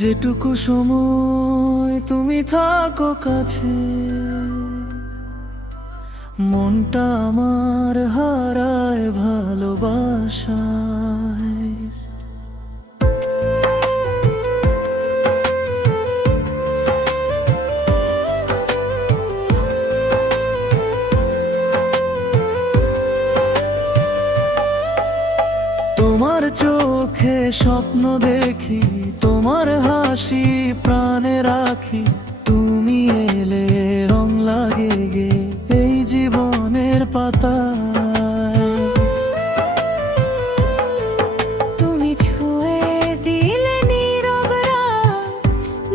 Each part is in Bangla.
যেটুকু সময় তুমি থাকো কাছে, মনটা আমার হারায় ভালোবাসায়। তোমার চোখে স্বপ্ন দেখি, তোমার হাসি প্রাণে রাখি। তুমি এলে রং লাগে গে এই জীবনের পাতায়। তুমি ছুঁয়ে দিলে নীরব রাত,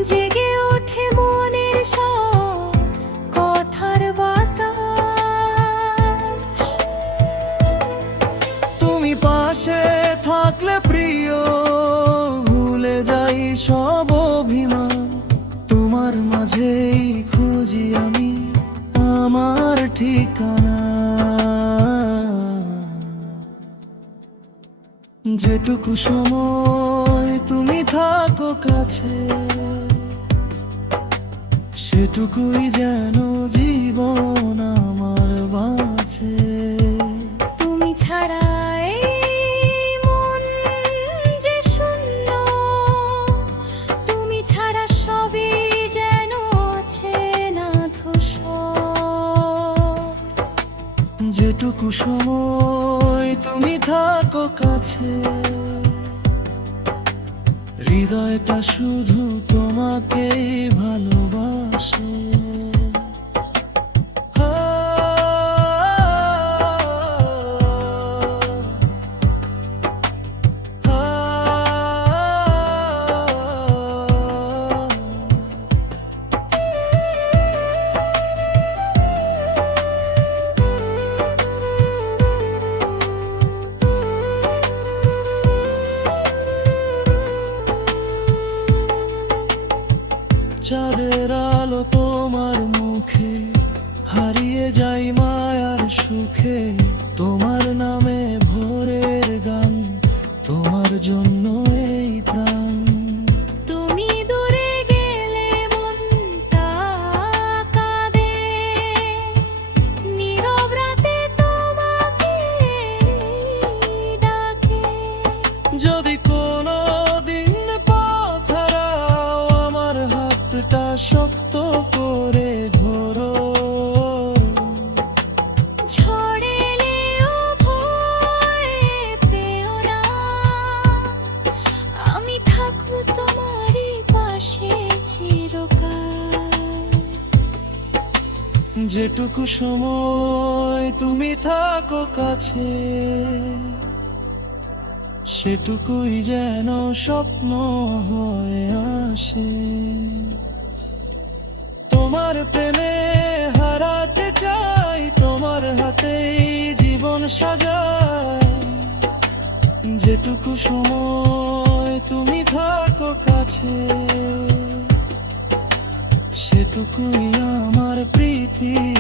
জেগে ওঠে মনের সব কথার বাতাস। তুমি পাশে থাকলে প্রিয় ভুলে যাই সব অভিমান। তোমার মাঝেই খুঁজি আমি আমার ঠিকানা। যেটুকু সময় তুমি থাকো কাছে, সেটুকুই যেন জীবন আমার বাঁচে। তুমি ছাড়া এই মন যে শূন্য, তুমি ছাড়া সবই যেন অচেনা ধূসর। যেটুকু সময় তুমি থাকো কাছে, হৃদয়টা শুধু তোমাকেই ভালোবাসে। চাঁদের আলো তোমার মুখে, হারিয়ে যাই মায়ার সুখে। তোমার নামে ভোরের গান, তোমার জন্য এই প্রাণ। তুমি দূরে গেলে মনটা কাঁদে, নীরব রাতে তোমাকে ডাকে। যদি কোনো দিন পথ হারাও, আমার হাতটা শক্ত করে ধরো। ঝড় এলেও ভয় পেও না, আমি থাকবো তোমারই পাশে চিরকাল। যেটুকু সময় তুমি থাকো কাছে, সেটুকুই যেন স্বপ্ন হয়ে আসে। তোমার প্রেমে হারাতে চাই, তোমার হাতেই জীবন সাজাই। যেটুকু সময় তুমি থাকো কাছে, সেটুকুই আমার পৃথিবী।